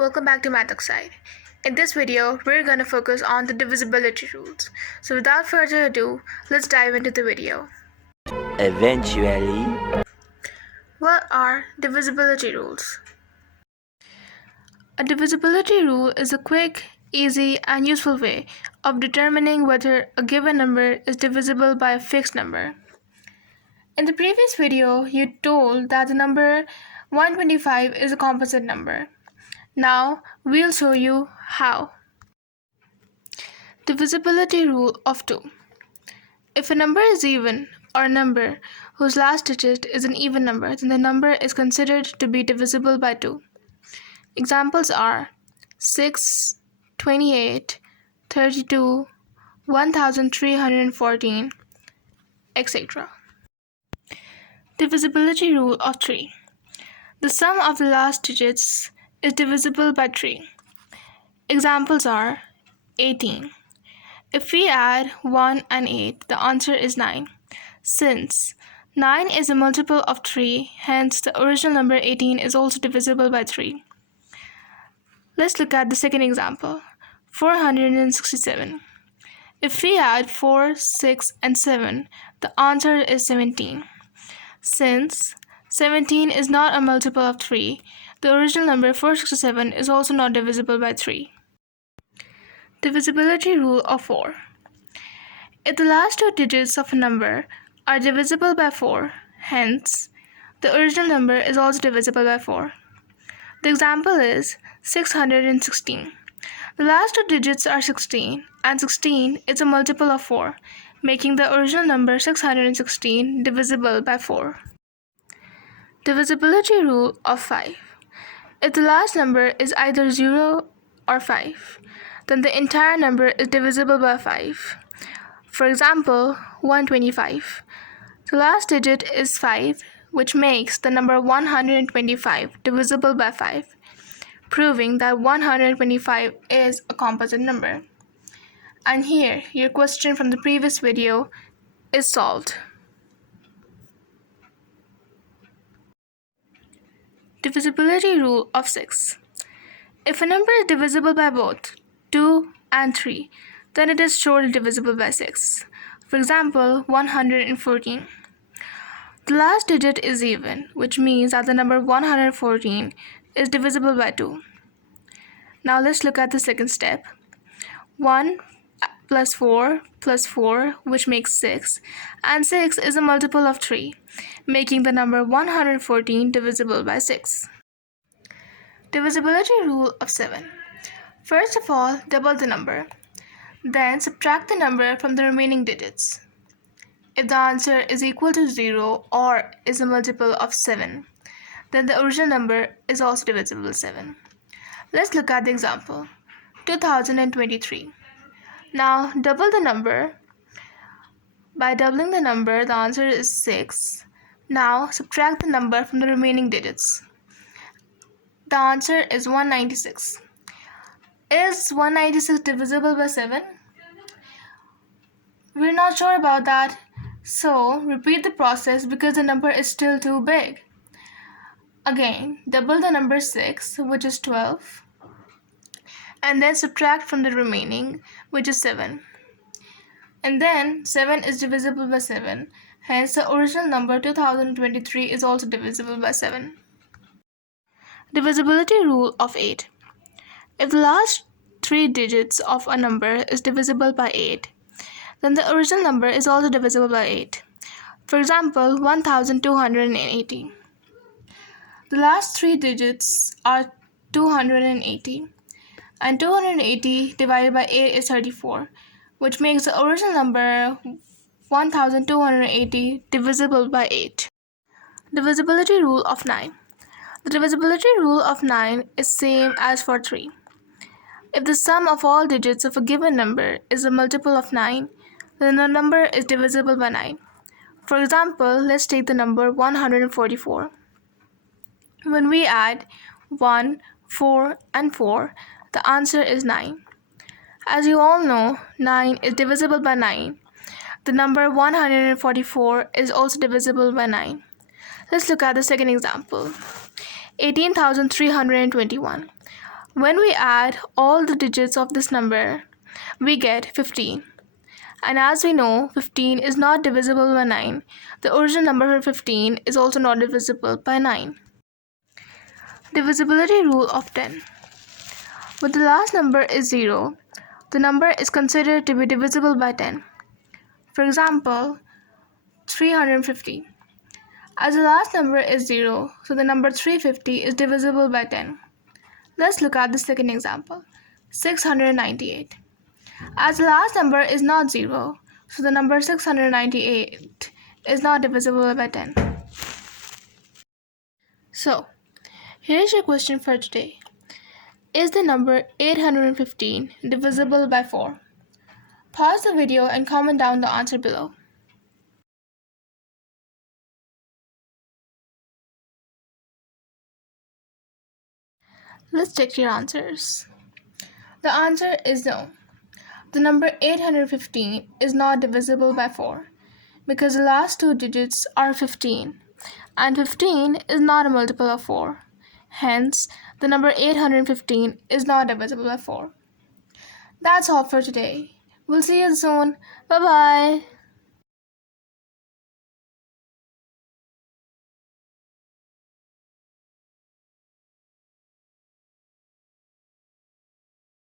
welcome back to Oxide. In this video, we're going to focus on the divisibility rules. So without further ado, let's dive into the video. Eventually. What are divisibility rules? A divisibility rule is a quick, easy, and useful way of determining whether a given number is divisible by a fixed number. In the previous video, you told that the number 125 is a composite number. Now, we'll show you how. Divisibility Rule of Two. If a number is even, or a number whose last digit is an even number, then the number is considered to be divisible by 2. Examples are 6, 28, 32, 1314, etc. Divisibility Rule of Three. The sum of the last digits is divisible by 3. Examples are 18. If we add 1 and 8, the answer is 9. Since 9 is a multiple of 3, hence the original number 18 is also divisible by 3. Let's look at the second example, 467. If we add 4, 6, and 7, the answer is 17. Since 17 is not a multiple of 3, the original number 467 is also not divisible by 3. Divisibility Rule of 4. If the last two digits of a number are divisible by 4, hence, the original number is also divisible by 4. The example is 616. The last two digits are 16, and 16 is a multiple of 4, making the original number 616 divisible by 4. Divisibility Rule of 5. If the last number is either 0 or 5, then the entire number is divisible by 5. For example, 125. The last digit is 5, which makes the number 125 divisible by 5, proving that 125 is a composite number. And here, your question from the previous video is solved. Divisibility Rule of 6. If a number is divisible by both 2 and 3, then it is surely divisible by 6. For example, 114. The last digit is even, which means that the number 114 is divisible by 2. Now let's look at the second step. 1 plus 4 plus 4, which makes 6, and 6 is a multiple of 3, making the number 114 divisible by 6. Divisibility Rule of 7. First of all, double the number. Then subtract the number from the remaining digits. If the answer is equal to 0 or is a multiple of 7, then the original number is also divisible by 7. Let's look at the example, 2023. Now double the number. By doubling the number, the answer is 6. Now subtract the number from the remaining digits. The answer is 196. Is 196 divisible by 7? We're not sure about that, so repeat the process because the number is still too big. Again, double the number 6, which is 12, and then subtract from the remaining, which is 7. And then 7 is divisible by 7, hence the original number 2023 is also divisible by 7. Divisibility Rule of 8. If the last three digits of a number is divisible by 8, then the original number is also divisible by 8. For example, 1280. The last three digits are 280, and 280 divided by 8 is 34, which makes the original number 1280 divisible by 8. Divisibility Rule of 9. The divisibility rule of 9 is same as for 3. If the sum of all digits of a given number is a multiple of 9, then the number is divisible by 9. For example, let's take the number 144. When we add 1, 4, and 4, the answer is 9. As you all know, 9 is divisible by 9. The number 144 is also divisible by 9. Let's look at the second example. 18,321. When we add all the digits of this number, we get 15. And as we know, 15 is not divisible by 9. The original number for 15 is also not divisible by 9. Divisibility Rule of 10. When the last number is 0, the number is considered to be divisible by 10. For example, 350. As the last number is 0, so the number 350 is divisible by 10. Let's look at the second example, 698. As the last number is not 0, so the number 698 is not divisible by 10. So, here's your question for today. Is the number 815 divisible by 4? Pause the video and comment down the answer below. Let's check your answers. The answer is no. The number 815 is not divisible by 4 because the last two digits are 15 and 15 is not a multiple of 4. Hence, the number 815 is not divisible by 4. That's all for today. We'll see you soon. Bye bye.